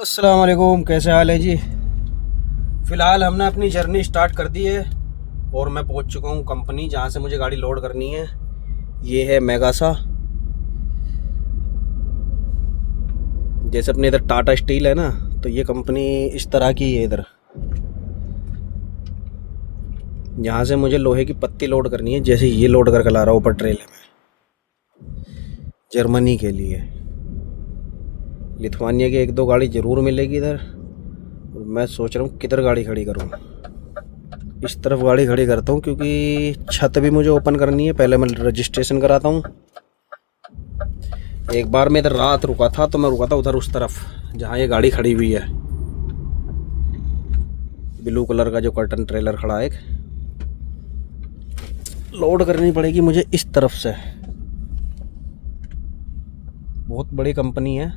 अस्सलाम वालेकुम, कैसे हाल है जी। फ़िलहाल हमने अपनी जर्नी स्टार्ट कर दी है और मैं पहुंच चुका हूं कंपनी जहां से मुझे गाड़ी लोड करनी है। ये है मेगासा। जैसे अपने इधर टाटा स्टील है ना, तो ये कंपनी इस तरह की है इधर। यहाँ से मुझे लोहे की पत्ती लोड करनी है, जैसे ये लोड करके ला रहा हूँ ऊपर ट्रेले में, जर्मनी के लिए। लिथुआनिया की एक दो गाड़ी ज़रूर मिलेगी इधर। मैं सोच रहा हूँ किधर गाड़ी खड़ी करूँ। इस तरफ गाड़ी खड़ी करता हूँ क्योंकि छत भी मुझे ओपन करनी है। पहले मैं रजिस्ट्रेशन कराता हूँ। एक बार मैं इधर रात रुका था, तो मैं रुका था उधर उस तरफ जहाँ ये गाड़ी खड़ी हुई है। ब्लू कलर का जो कर्टन ट्रेलर खड़ा है, एक लोड करनी पड़ेगी मुझे इस तरफ से। बहुत बड़ी कंपनी है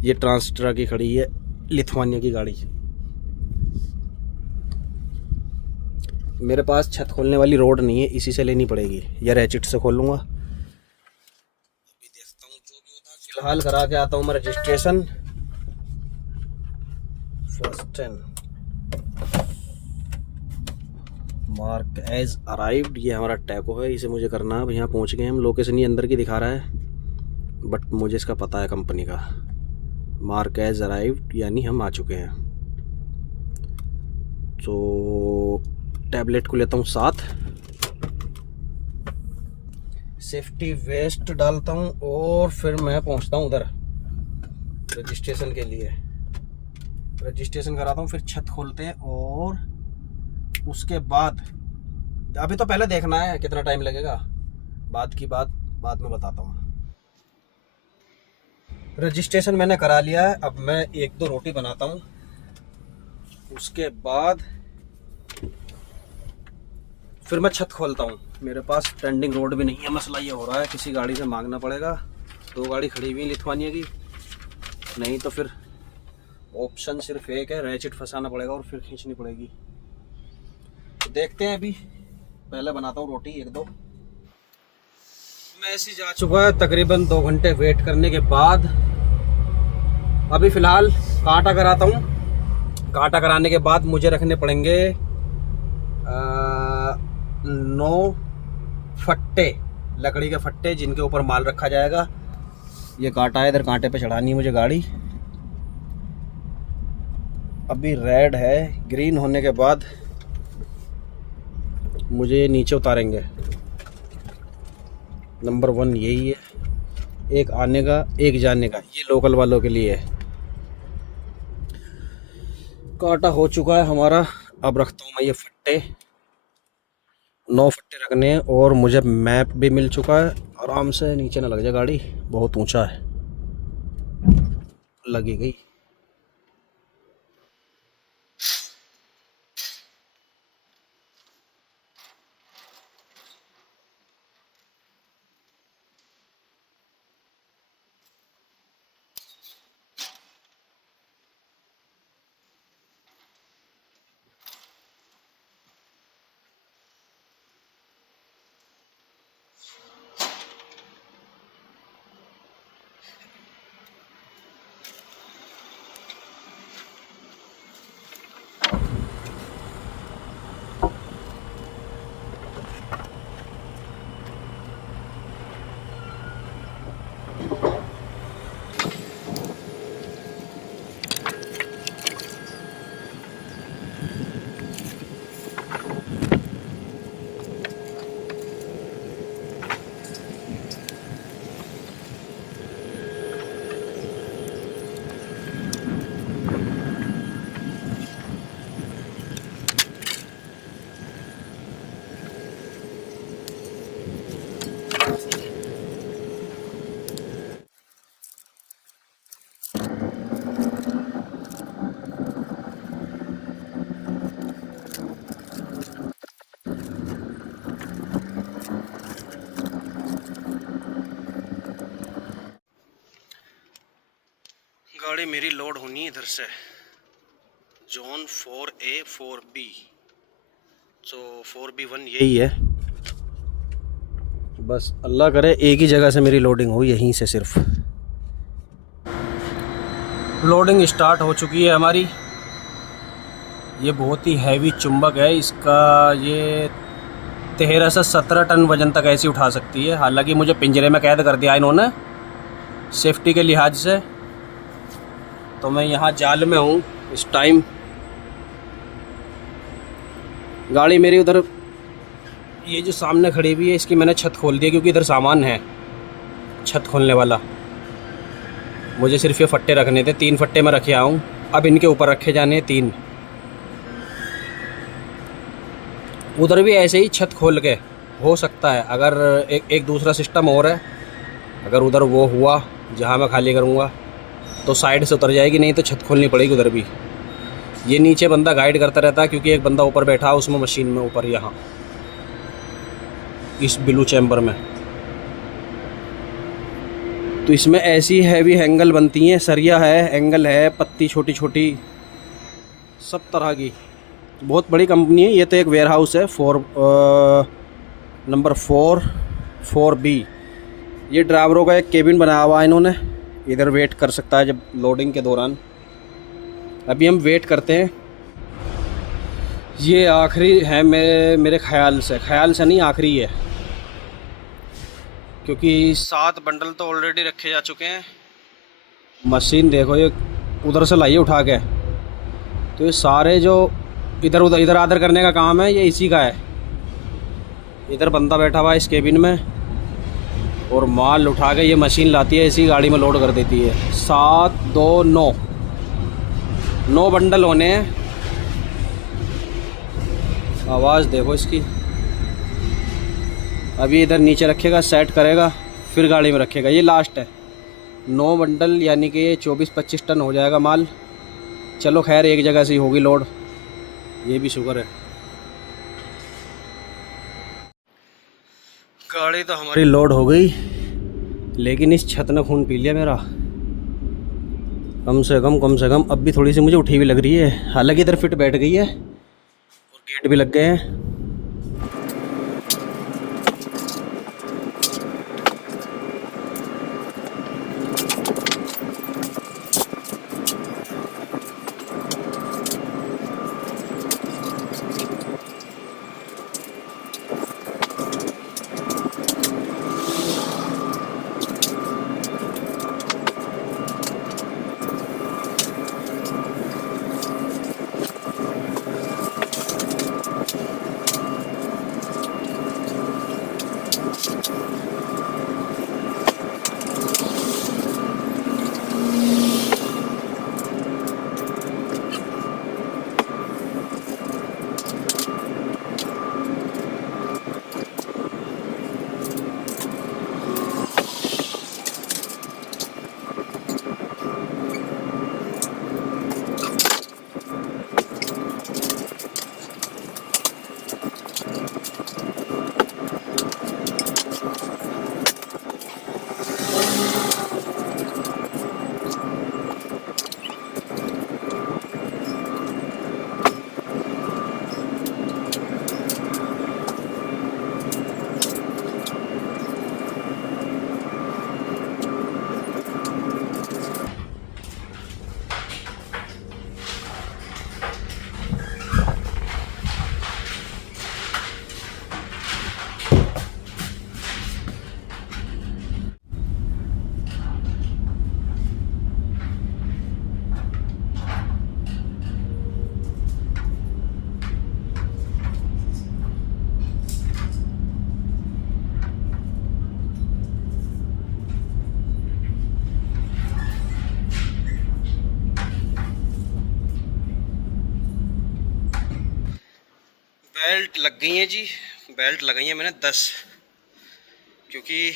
ये। ट्रांसट्रा की खड़ी है, लिथुआनिया की गाड़ी। मेरे पास छत खोलने वाली रोड नहीं है, इसी से लेनी पड़ेगी या रैचिट से खोलूँगा। अभी देखता हूँ जो भी होता है। फिलहाल करा के आता हूँ मैं registration. First mark as arrived, ये हमारा टैको है, इसे मुझे करना है। अब यहाँ पहुँच गए हम। लोकेशन ये अंदर की दिखा रहा है, बट मुझे इसका पता है कंपनी का। मार्क एज अराइव्ड यानी हम आ चुके हैं। तो टैबलेट को लेता हूँ साथ, सेफ्टी वेस्ट डालता हूँ और फिर मैं पहुँचता हूँ उधर रजिस्ट्रेशन के लिए। रजिस्ट्रेशन कराता हूँ, फिर छत खोलते हैं और उसके बाद अभी तो पहले देखना है कितना टाइम लगेगा। बाद की बात बाद में बताता हूँ। रजिस्ट्रेशन मैंने करा लिया है। अब मैं एक दो रोटी बनाता हूँ, उसके बाद फिर मैं छत खोलता हूँ। मेरे पास स्टैंडिंग रोड भी नहीं है। मसला ये हो रहा है, किसी गाड़ी से मांगना पड़ेगा। दो गाड़ी खड़ी हुई लिथुआनिया की, नहीं तो फिर ऑप्शन सिर्फ एक है, रैचिट फंसाना पड़ेगा और फिर खींचनी पड़ेगी। तो देखते हैं, अभी पहले बनाता हूँ रोटी एक दो। मैं ऐसे जा चुका है तकरीबन 2 घंटे वेट करने के बाद। अभी फ़िलहाल कांटा कराता हूँ। कांटा कराने के बाद मुझे रखने पड़ेंगे 9 फट्टे, लकड़ी के फट्टे, जिनके ऊपर माल रखा जाएगा। ये कांटा है, इधर कांटे पे चढ़ानी है मुझे गाड़ी। अभी रेड है, ग्रीन होने के बाद मुझे नीचे उतारेंगे। नंबर 1 यही है, एक आने का एक जाने का। ये लोकल वालों के लिए है। कांटा हो चुका है हमारा। अब रखता हूँ मैं ये फट्टे। 9 फट्टे रखने हैं और मुझे मैप भी मिल चुका है। आराम से नीचे ना लग जाए गाड़ी, बहुत ऊंचा है। लगी गई। गाड़ी मेरी लोड होनी है इधर से, जोन 4A 4B। तो 4B1 यही है। बस अल्लाह करे एक ही जगह से मेरी लोडिंग हो, यहीं से सिर्फ। लोडिंग स्टार्ट हो चुकी है हमारी। ये बहुत ही हैवी चुंबक है, इसका ये 13 से 17 टन वज़न तक ऐसी उठा सकती है। हालांकि मुझे पिंजरे में कैद कर दिया इन्होंने सेफ्टी के लिहाज से, तो मैं यहाँ जाल में हूँ इस टाइम। गाड़ी मेरी उधर ये जो सामने खड़ी हुई है, इसकी मैंने छत खोल दी है क्योंकि इधर सामान है छत खोलने वाला। मुझे सिर्फ ये फट्टे रखने थे, 3 फट्टे मैं रखे आऊँ, अब इनके ऊपर रखे जाने हैं 3। उधर भी ऐसे ही छत खोल के हो सकता है, अगर एक दूसरा सिस्टम और है, अगर उधर वो हुआ जहाँ मैं खाली करूँगा तो साइड से उतर जाएगी, नहीं तो छत खोलनी पड़ेगी उधर भी। ये नीचे बंदा गाइड करता रहता है क्योंकि एक बंदा ऊपर बैठा है उसमें मशीन में ऊपर, यहाँ इस ब्लू चैम्बर में। तो इसमें ऐसी हैवी एंगल बनती हैं, सरिया है, एंगल है, पत्ती छोटी छोटी सब तरह की। बहुत बड़ी कंपनी है। ये तो एक वेयर हाउस है नंबर 4B। ये ड्राइवरों का एक केबिन बनाया हुआ है इन्होंने, इधर वेट कर सकता है जब लोडिंग के दौरान। अभी हम वेट करते हैं। ये आखिरी है मेरे ख्याल से नहीं, आखिरी है, क्योंकि 7 बंडल तो ऑलरेडी रखे जा चुके हैं। मशीन देखो, ये उधर से लाइए उठा के, तो ये सारे जो इधर आदर करने का काम है ये इसी का है। इधर बंदा बैठा हुआ है इस केबिन में और माल उठा के ये मशीन लाती है, इसी गाड़ी में लोड कर देती है। 7 2 9 बंडल होने हैं। आवाज़ देखो इसकी। अभी इधर नीचे रखेगा, सेट करेगा, फिर गाड़ी में रखेगा। ये लास्ट है, 9 बंडल, यानी कि 24-25 टन हो जाएगा माल। चलो खैर, एक जगह से ही होगी लोड, ये भी शुक्र है। गाड़ी तो हमारी लोड हो गई, लेकिन इस छत ने खून पी लिया मेरा। कम से कम अब भी थोड़ी सी मुझे उठी हुई लग रही है। हालांकि इधर फिट बैठ गई है और गेट भी लग गए हैं। बेल्ट लग गई है जी, बेल्ट लगाई है मैंने 10, क्योंकि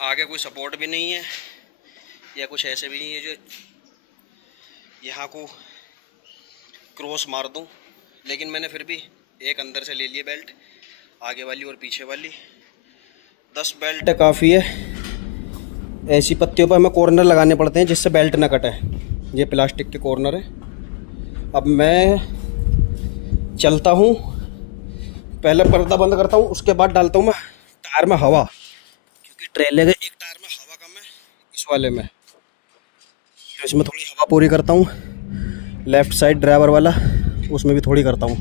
आगे कोई सपोर्ट भी नहीं है या कुछ ऐसे भी नहीं है जो यहाँ को क्रॉस मार दूँ। लेकिन मैंने फिर भी एक अंदर से ले लिए बेल्ट, आगे वाली और पीछे वाली। 10 बेल्ट काफ़ी है। ऐसी पत्तियों पर हमें कॉर्नर लगाने पड़ते हैं जिससे बेल्ट ना कटे। ये प्लास्टिक के कॉर्नर है। अब मैं चलता हूँ, पहले पर्दा बंद करता हूँ, उसके बाद डालता हूँ मैं टायर में हवा, क्योंकि ट्रेले के एक टायर में हवा कम है, इस वाले में तो इसमें थोड़ी हवा पूरी करता हूँ, लेफ़्ट साइड ड्राइवर वाला उसमें भी थोड़ी करता हूँ।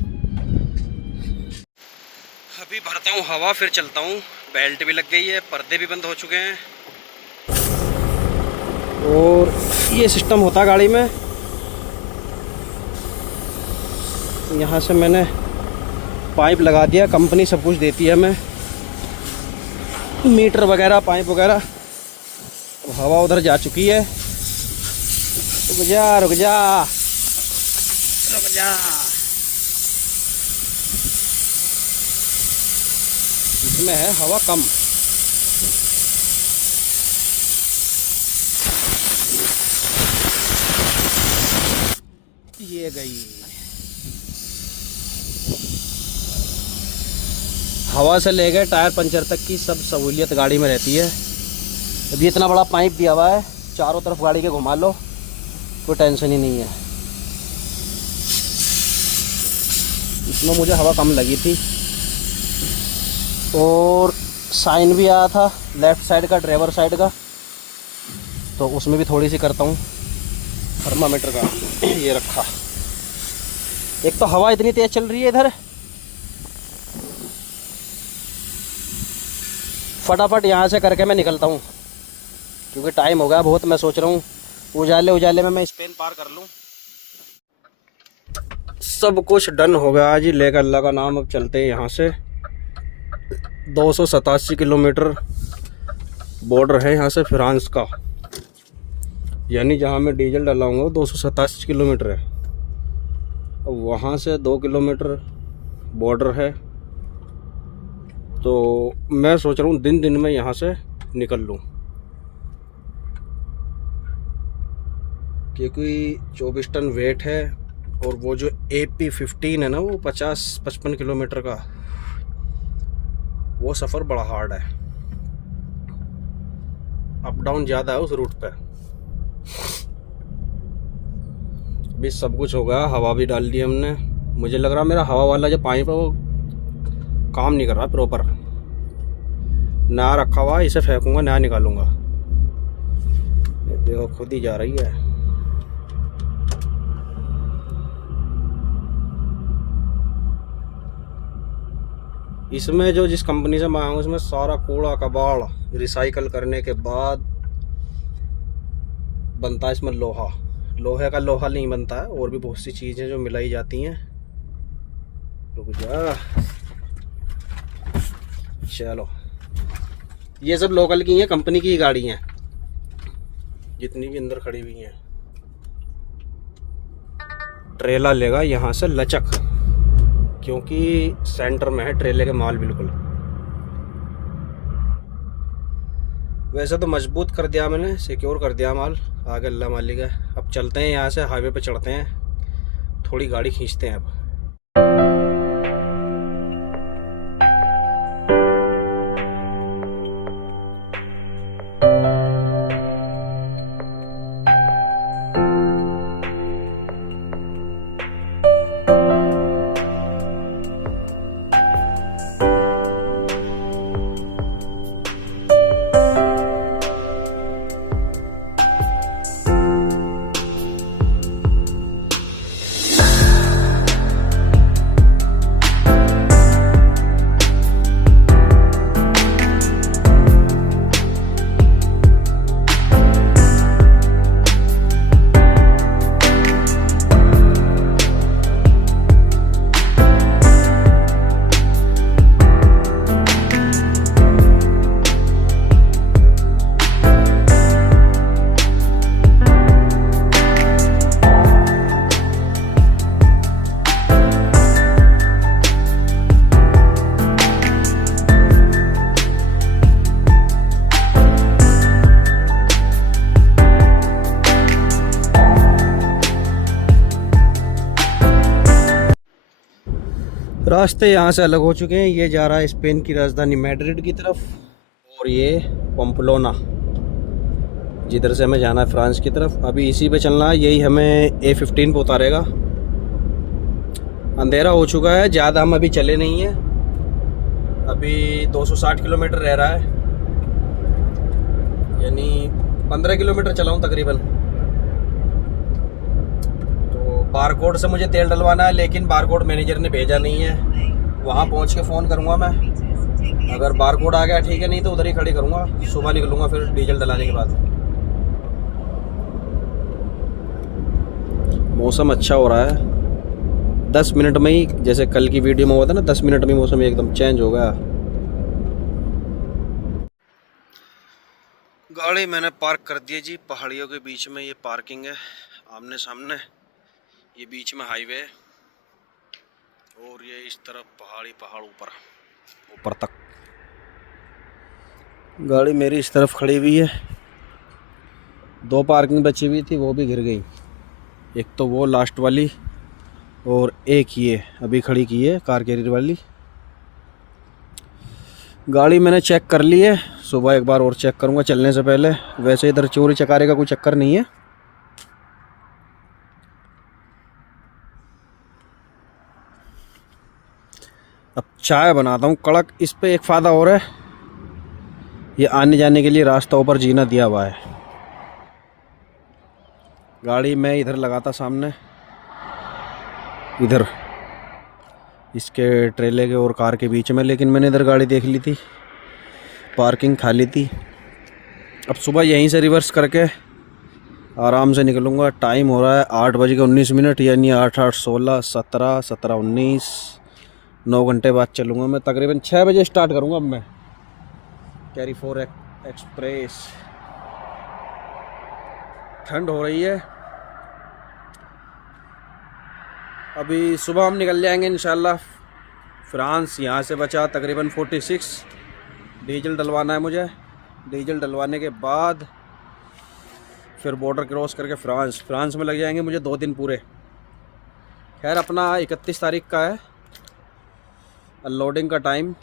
अभी भरता हूँ हवा फिर चलता हूँ। बेल्ट भी लग गई है, पर्दे भी बंद हो चुके हैं। और ये सिस्टम होता है गाड़ी में, यहाँ से मैंने पाइप लगा दिया, कंपनी सब कुछ देती है हमें, मीटर वगैरह पाइप वगैरह। तो हवा उधर जा चुकी है। रुक जा रुक जा रुक जा, इसमें है हवा कम। ये गई हवा से ले गए टायर पंचर तक की सब सहूलियत गाड़ी में रहती है। अभी इतना बड़ा पाइप दिया हुआ है, चारों तरफ गाड़ी के घुमा लो, कोई टेंशन ही नहीं है। इसमें मुझे हवा कम लगी थी। और साइन भी आया था लेफ़्ट साइड का, ड्राइवर साइड का, तो उसमें भी थोड़ी सी करता हूँ। थर्मामीटर का ये रखा। एक तो हवा इतनी तेज़ चल रही है इधर, फटाफट यहाँ से करके मैं निकलता हूँ क्योंकि टाइम हो गया बहुत। मैं सोच रहा हूँ उजाले उजाले में मैं स्पेन पार कर लूँ। सब कुछ डन हो गया आज ही, लेकर अल्लाह का नाम। अब चलते हैं यहाँ से। 287 किलोमीटर बॉर्डर है यहाँ से फ्रांस का, यानी जहाँ मैं डीजल डलाऊँगा 287 किलोमीटर है। वहाँ से 2 किलोमीटर बॉर्डर है। तो मैं सोच रहा हूँ दिन दिन में यहाँ से निकल लूँ, क्योंकि 24 टन वेट है। और वो जो AP15 है ना, वो 50-55 किलोमीटर का, वो सफ़र बड़ा हार्ड है। अप डाउन ज़्यादा है उस रूट पे। भी सब कुछ हो गया, हवा भी डाल दी हमने। मुझे लग रहा मेरा हवा वाला जो पाइप है वो काम नहीं कर रहा प्रॉपर। नया रखा हुआ, इसे फेंकूंगा, नया निकालूंगा। देखो खुद ही जा रही है। इसमें जो जिस कंपनी से मंगाऊंगा उसमें सारा कूड़ा कबाड़ रिसाइकल करने के बाद बनता है इसमें लोहा। लोहे का लोहा नहीं बनता है, और भी बहुत सी चीज़ें जो मिलाई जाती हैं। रुक जा, चलो। ये सब लोकल की हैं, कंपनी की गाड़ी हैं जितनी भी अंदर खड़ी हुई हैं। ट्रेला लेगा यहाँ से लचक, क्योंकि सेंटर में है ट्रेले के माल बिल्कुल। वैसे तो मजबूत कर दिया मैंने, सिक्योर कर दिया माल। आगे अल्लाह मालिक है। अब चलते हैं यहाँ से, हाईवे पे चढ़ते हैं, थोड़ी गाड़ी खींचते हैं अब। रास्ते यहाँ से अलग हो चुके हैं। ये जा रहा है स्पेन की राजधानी मैड्रिड की तरफ, और ये पम्पलोना जिधर से हमें जाना है फ्रांस की तरफ। अभी इसी पे चलना है, यही हमें A15 पे उतारेगा। अंधेरा हो चुका है, ज़्यादा हम अभी चले नहीं हैं। अभी 260 किलोमीटर रह रहा है, यानी 15 किलोमीटर चला हूँ तकरीबन। बारकोड से मुझे तेल डलवाना है, लेकिन बारकोड मैनेजर ने भेजा नहीं है। वहाँ पहुँच के फ़ोन करूँगा मैं, अगर बारकोड आ गया ठीक है, नहीं तो उधर ही खड़ी करूँगा। सुबह निकलूँगा फिर डीजल डलाने के बाद। मौसम अच्छा हो रहा है, 10 मिनट में ही, जैसे कल की वीडियो में हुआ था ना, 10 मिनट में मौसम एकदम चेंज हो गया। गाड़ी मैंने पार्क कर दी है जी, पहाड़ियों के बीच में ये पार्किंग है, आमने सामने। ये बीच में हाईवे है और ये इस तरफ पहाड़ ऊपर तक। गाड़ी मेरी इस तरफ खड़ी हुई है, 2 पार्किंग बची हुई थी, वो भी गिर गई। एक तो वो लास्ट वाली और एक ये अभी खड़ी की है कार कैरियर वाली। गाड़ी मैंने चेक कर ली है, सुबह एक बार और चेक करूँगा चलने से पहले। वैसे इधर चोरी चकारे का कोई चक्कर नहीं है। अब चाय बनाता हूँ कड़क। इस पे एक फ़ायदा और है, ये आने जाने के लिए रास्ता ऊपर जीना दिया हुआ है। गाड़ी मैं इधर लगाता सामने, इधर इसके ट्रेले के और कार के बीच में, लेकिन मैंने इधर गाड़ी देख ली थी, पार्किंग खाली थी। अब सुबह यहीं से रिवर्स करके आराम से निकलूँगा। टाइम हो रहा है 8:19, यानी 8, 8, 16, 17, 17, 19, 9 घंटे बाद चलूँगा मैं। तकरीबन 6 बजे स्टार्ट करूँगा अब मैं कैरी 4 एक्सप्रेस। ठंड हो रही है, अभी सुबह हम निकल जाएंगे इंशाल्लाह फ्रांस। यहाँ से बचा तकरीबन 46। डीजल डलवाना है मुझे, डीजल डलवाने के बाद फिर बॉर्डर क्रॉस करके फ्रांस में लग जाएंगे मुझे 2 दिन पूरे। खैर अपना 31 तारीख का है अनलोडिंग का टाइम,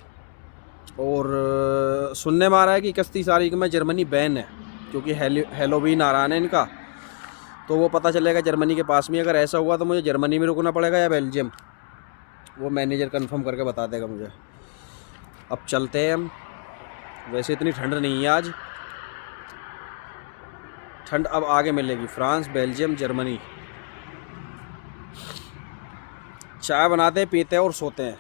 और सुनने में आ रहा है कि 31 तारीख में जर्मनी बैन है, क्योंकि हेलोवीन आ रहा है इनका, तो वो पता चलेगा जर्मनी के पास में। अगर ऐसा हुआ तो मुझे जर्मनी में रुकना पड़ेगा या बेल्जियम, वो मैनेजर कंफर्म करके बता देगा मुझे। अब चलते हैं हम। वैसे इतनी ठंड नहीं है आज, ठंड अब आगे मिलेगी। France, Belgium, Germany. चाय बनाते हैं, पीते हैं और सोते हैं।